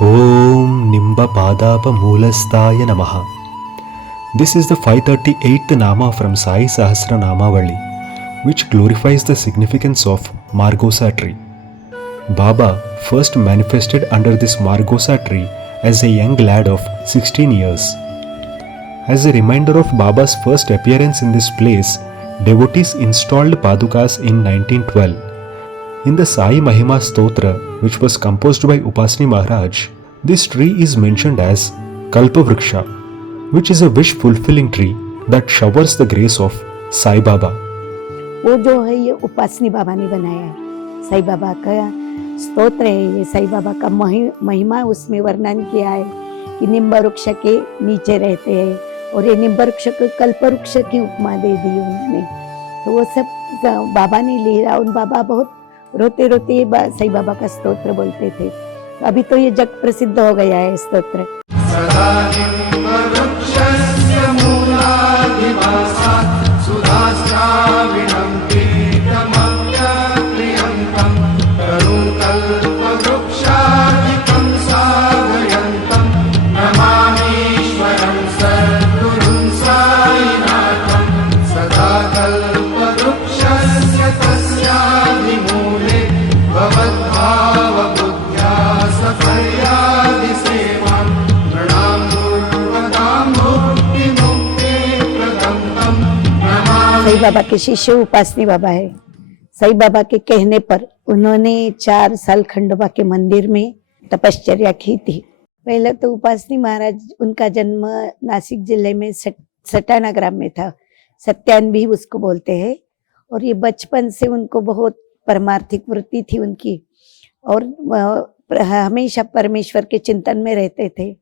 Om Nimbapadapamulastaya Namaha. This is the 538th Nama from Sai Sahasranamavali, which glorifies the significance of Margosa tree. Baba first manifested under this Margosa tree as a young lad of 16 years. As a reminder of Baba's first appearance in this place, devotees installed Padukas in 1912. In the Sai Mahima Stotra, which was composed by Upasni Maharaj, this tree is mentioned as Kalpavriksha, which is a wish-fulfilling tree that showers the grace of Sai Baba. वो जो है ये उपासनी बाबा ने बनाया है, साईं बाबा का स्तोत्र है ये, साईं बाबा का महिमा उसमें वर्णन किया है कि निम्ब वृक्ष के नीचे रहते हैं, और ये निम्ब वृक्ष को कल्प वृक्ष की उपमा दे दी उन्होंने। तो वो सब बाबा ने लिया, उन बाबा बहुत रोते रोते साईं बाबा का स्तोत्र बोलते थे। तो अभी तो ये जग प्रसिद्ध हो गया है स्तोत्र। साईं बाबा के शिष्य उपासनी बाबा है। साईं बाबा के कहने पर उन्होंने 4 साल खंडोबा के मंदिर में तपश्चर्या की थी। पहले तो उपासनी महाराज, उनका जन्म नासिक जिले में सटाना ग्राम में था, सत्यान भी उसको बोलते हैं। और ये बचपन से उनको बहुत परमार्थिक वृत्ति थी उनकी, और हमेशा परमेश्वर के चिंतन में रहते थे,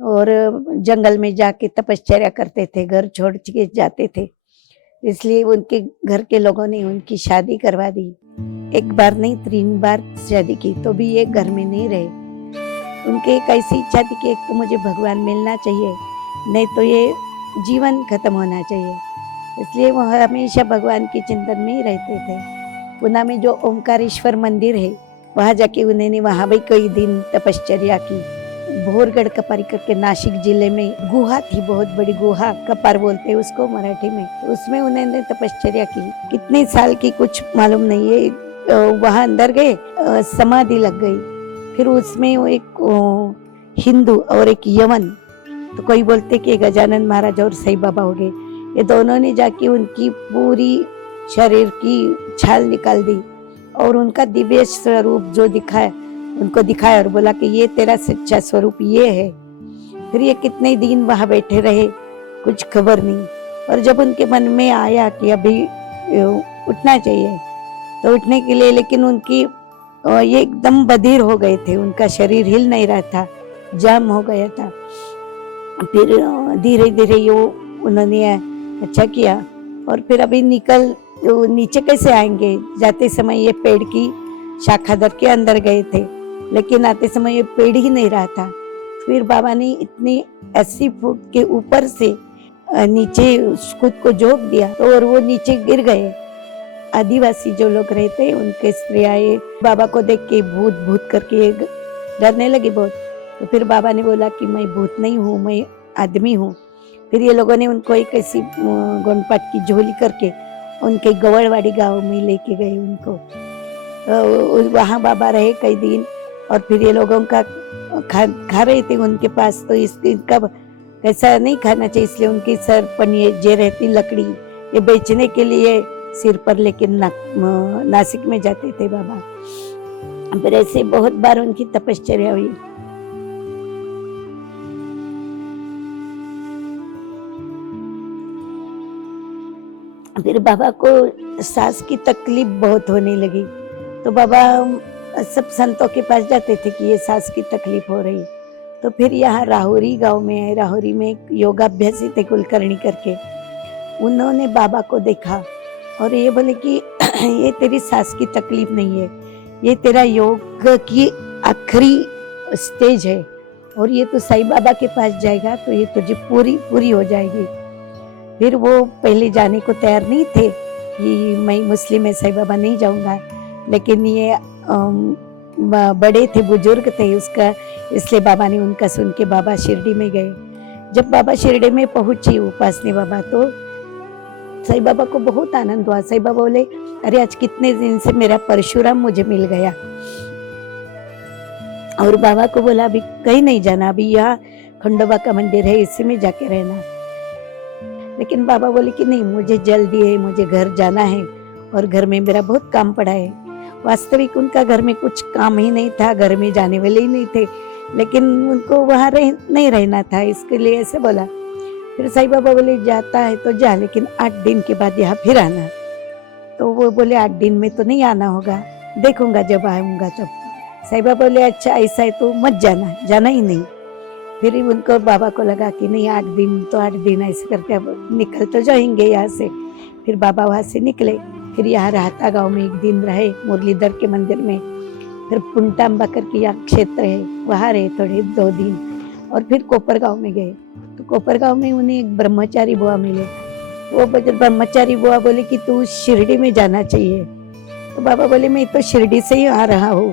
और जंगल में जाके तपश्चर्या करते थे, घर छोड़ के जाते थे। इसलिए उनके घर के लोगों ने उनकी शादी करवा दी। 1 बार नहीं 3 बार शादी की, तो भी ये घर में नहीं रहे। उनकी एक ऐसी इच्छा थी कि एक तो मुझे भगवान मिलना चाहिए, नहीं तो ये जीवन खत्म होना चाहिए। इसलिए वो हमेशा भगवान के चिंतन में ही रहते थे। पुणे में जो ओमकारेश्वर मंदिर है, वहाँ जाके उन्होंने वहाँ भी कई दिन तपश्चर्या की। भोरगढ़ कपारी करके नासिक जिले में गुहा थी, बहुत बड़ी गुहा, कपार बोलते हैं उसको मराठी में। तो उसमें उन्होंने तपश्चर्या की, कितने साल की कुछ मालूम नहीं है। वहाँ अंदर गए, समाधि लग गई। फिर उसमें एक हिंदू और एक यमन, तो कोई बोलते कि गजानन महाराज और साईं बाबा हो गए। ये दोनों ने जाके उनकी पूरी शरीर की छाल निकाल दी, और उनका दिव्य स्वरूप जो दिखाया उनको दिखाया, और बोला कि ये तेरा सच्चा स्वरूप ये है। फिर ये कितने दिन वहां बैठे रहे, कुछ खबर नहीं। और जब उनके मन में आया कि अभी उठना चाहिए, तो उठने के लिए, लेकिन उनकी ये एकदम बधिर हो गए थे, उनका शरीर हिल नहीं रहा था, जाम हो गया था। फिर धीरे धीरे ये उन्होंने अच्छा किया, और फिर अभी नीचे कैसे आएंगे। जाते समय ये पेड़ की शाखा दर के अंदर गए थे, लेकिन आते समय ये पेड़ ही नहीं रहा था। फिर बाबा ने इतनी 80 फुट के ऊपर से नीचे खुद को झोंक दिया, तो और वो नीचे गिर गए। आदिवासी जो लोग रहते हैं, उनके स्त्रियाँ बाबा को देख के भूत भूत करके डरने लगी बहुत। तो फिर बाबा ने बोला कि मैं भूत नहीं हूँ, मैं आदमी हूँ। फिर ये लोगों ने उनको एक ऐसी गोंडपाट की झोली करके उनके गवड़वाड़ी गांव में लेके गए उनको। वहाँ बाबा रहे कई दिन, और फिर ये लोगों का खा रहे थे उनके पास। तो इनका ऐसा नहीं खाना चाहिए, इसलिए उनकी सर पर ये रहती लकड़ी, ये बेचने के लिए सिर पर लेके नासिक में जाते थे बाबा। फिर ऐसे बहुत बार उनकी तपश्चर्या हुई। फिर बाबा को सांस की तकलीफ बहुत होने लगी, तो बाबा सब संतों के पास जाते थे कि ये सांस की तकलीफ हो रही। तो फिर यहाँ राहुरी गांव में है, राहुरी में एक योगाभ्यासी थे कुलकर्णी करके, उन्होंने बाबा को देखा, और ये बोले कि ये तेरी सांस की तकलीफ नहीं है, ये तेरा योग की आखिरी स्टेज है, और ये तो साईं बाबा के पास जाएगा तो ये तुझे पूरी हो जाएगी। फिर वो पहले जाने को तैयार नहीं थे कि मैं मुस्लिम है, साईं बाबा नहीं जाऊंगा, लेकिन ये बड़े थे, बुजुर्ग थे, उसका इसलिए बाबा ने उनका सुन के बाबा शिरडी में गए। जब बाबा शिरडी में पहुंची उपासनी बाबा, तो साईं बाबा को बहुत आनंद हुआ। साईं बाबा बोले, अरे आज कितने दिन से मेरा परशुराम मुझे मिल गया। और बाबा को बोला अभी कहीं नहीं जाना, अभी यहाँ खंडोबा का मंदिर है, इसी में जाके रहना। लेकिन बाबा बोले कि नहीं, मुझे जल्दी है, मुझे घर जाना है और घर में मेरा बहुत काम पड़ा है। वास्तविक उनका घर में कुछ काम ही नहीं था, घर में जाने वाले ही नहीं थे, लेकिन उनको वहाँ नहीं रहना था, इसके लिए ऐसे बोला। फिर साईं बाबा बोले जाता है तो जा, लेकिन 8 दिन के बाद यहाँ फिर आना। तो वो बोले 8 दिन में तो नहीं आना होगा, देखूंगा जब आऊंगा तब। साईं बाबा बोले अच्छा ऐसा है तो मत जाना, जाना ही नहीं। फिर उनको बाबा को लगा कि नहीं 8 दिन तो 8 दिन ऐसे करके अब निकल तो जाएंगे यहाँ से। फिर बाबा वहाँ से निकले, फिर यहाँ रहता गांव में 1 दिन रहे, मुरलीधर के मंदिर में। फिर पुंटाम्बा करके यहाँ क्षेत्र है, वहाँ रहे थोड़े 2 दिन, और फिर कोपर गांव में गए। तो कोपर गांव में उन्हें एक ब्रह्मचारी बुआ मिले। वो ब्रह्मचारी बुआ बोले कि तू शिरडी में जाना चाहिए। तो बाबा बोले मैं तो शिरडी से ही आ रहा हूँ।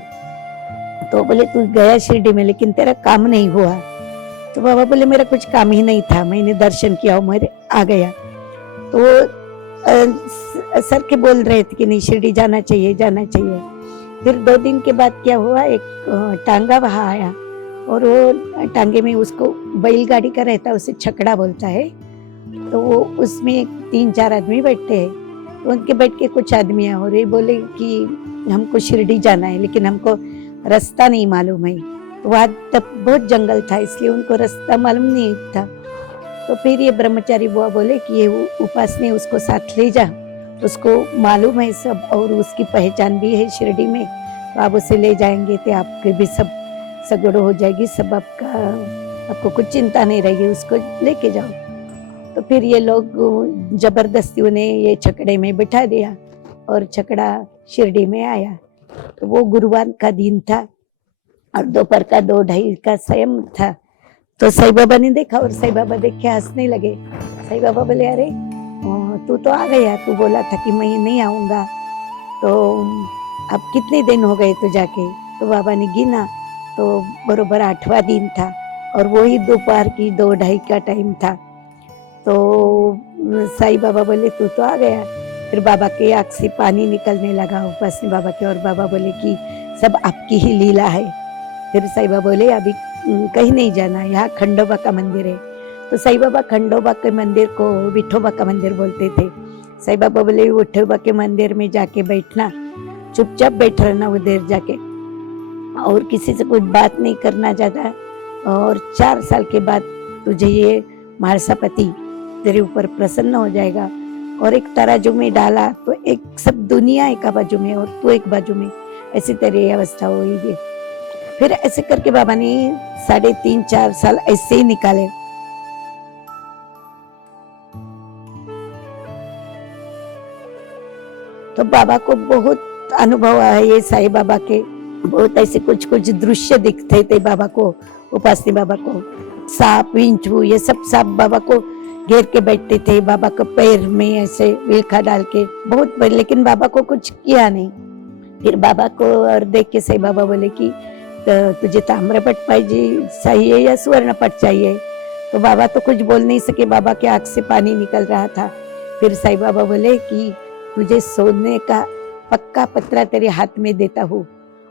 तो बोले तू गया शिरडी में, लेकिन तेरा काम नहीं हुआ। तो बाबा बोले मेरा कुछ काम ही नहीं था, मैंने दर्शन किया और मैं आ गया। तो सर के बोल रहे थे कि नहीं शिरडी जाना चाहिए, जाना चाहिए। फिर 2 दिन के बाद क्या हुआ, एक टांगा वहाँ आया, और वो टांगे में उसको बैलगाड़ी का रहता है, उसे छकड़ा बोलता है। तो वो उसमें 3-4 आदमी बैठते हैं। तो उनके बैठ के कुछ आदमी आए और ये बोले कि हमको शिरडी जाना है, लेकिन हमको रास्ता नहीं मालूम है। तो वहाँ तब बहुत जंगल था, इसलिए उनको रास्ता मालूम नहीं था। तो फिर ये ब्रह्मचारी बुआ बोले कि ये उपासनी उसको साथ ले जा, उसको मालूम है सब और उसकी पहचान भी है शिरडी में, तो आप उसे ले जाएंगे तो आपके भी सब सगड़ हो जाएगी, सब आपको कुछ चिंता नहीं रहेगी, उसको लेके जाओ। तो फिर ये लोग जबरदस्ती उन्हें ये छकड़े में बिठा दिया और छकड़ा शिरडी में आया। तो वो गुरुवार का दिन था और दोपहर का 2-2:30 का समय था। तो साईं बाबा ने देखा और साईं बाबा देख के हंसने लगे। साईं बाबा बोले अरे तू तो आ गया, तू बोला था कि मैं नहीं आऊंगा, तो अब कितने दिन हो गए तो जाके। तो बाबा ने गिना तो बरोबर 8वां दिन था और वही दोपहर की 2-2:30 का टाइम था। तो साईं बाबा बोले तू तो आ गया। फिर बाबा के आँख से पानी निकलने लगा उपासनी बाबा के, और बाबा बोले कि सब आपकी ही लीला है। फिर साईं बाबा बोले अभी कहीं नहीं जाना, यहाँ खंडोबा का मंदिर है। तो साईं बाबा खंडोबा के मंदिर को विठोबा का मंदिर बोलते थे। साईं बाबा बोले विठोबा के मंदिर में जाके बैठना, चुपचाप बैठ रहना उधर जाके, और किसी से कुछ बात नहीं करना ज्यादा। और 4 साल के बाद तुझे ये महारसापति तेरे ऊपर प्रसन्न हो जाएगा। और एक तराजू में डाला तो एक सब दुनिया एक बाजू में और तू एक बाजू में, ऐसी तेरी अवस्था होगी। फिर ऐसे करके बाबा ने 3.5-4 साल ऐसे ही निकाले। तो बाबा को बहुत अनुभव है ये साईं बाबा के, बहुत ऐसे कुछ दृश्य दिखते थे बाबा को, उपासनी बाबा को। सांप, विंचू, ये सब सांप बाबा को घेर के बैठते थे, बाबा को पैर में ऐसे विलखा डाल के बहुत, लेकिन बाबा को कुछ किया नहीं। फिर बाबा को और देख के साईं बाबा बोले कि तुझे ताम्रपट चाहिए या स्वर्णपट चाहिए। तो बाबा तो कुछ बोल नहीं सके, बाबा के आँख से पानी निकल रहा था। फिर साईं बाबा बोले कि तुझे सोने का पक्का पत्रा तेरे हाथ में देता हूँ,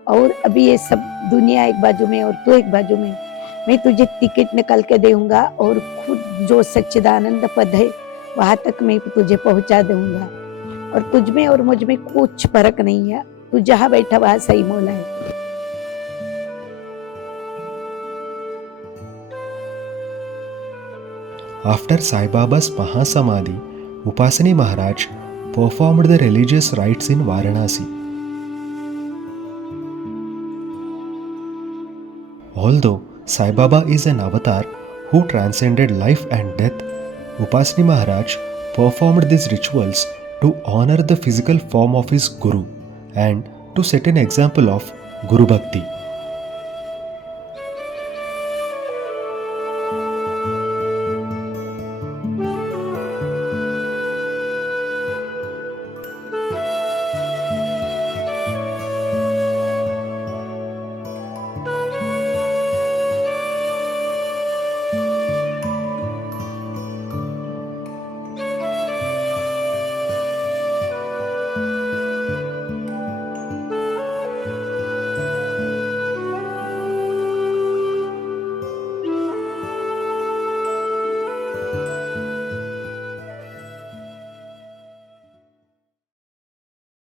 और अभी ये सब दुनिया एक बाजू में और तू एक बाजू में, मैं तुझे टिकट निकल के दूंगा और खुद जो सच्चिदानंद पद है वहां तक मैं तुझे पहुंचा दूंगा, और तुझ में और मुझ में कुछ फर्क नहीं है, तू जहाँ बैठा वहां सही मौला है। After Sai Baba's Mahasamadhi, Upasani Maharaj performed the religious rites in Varanasi. Although Sai Baba is an avatar who transcended life and death, Upasani Maharaj performed these rituals to honor the physical form of his Guru and to set an example of Guru Bhakti.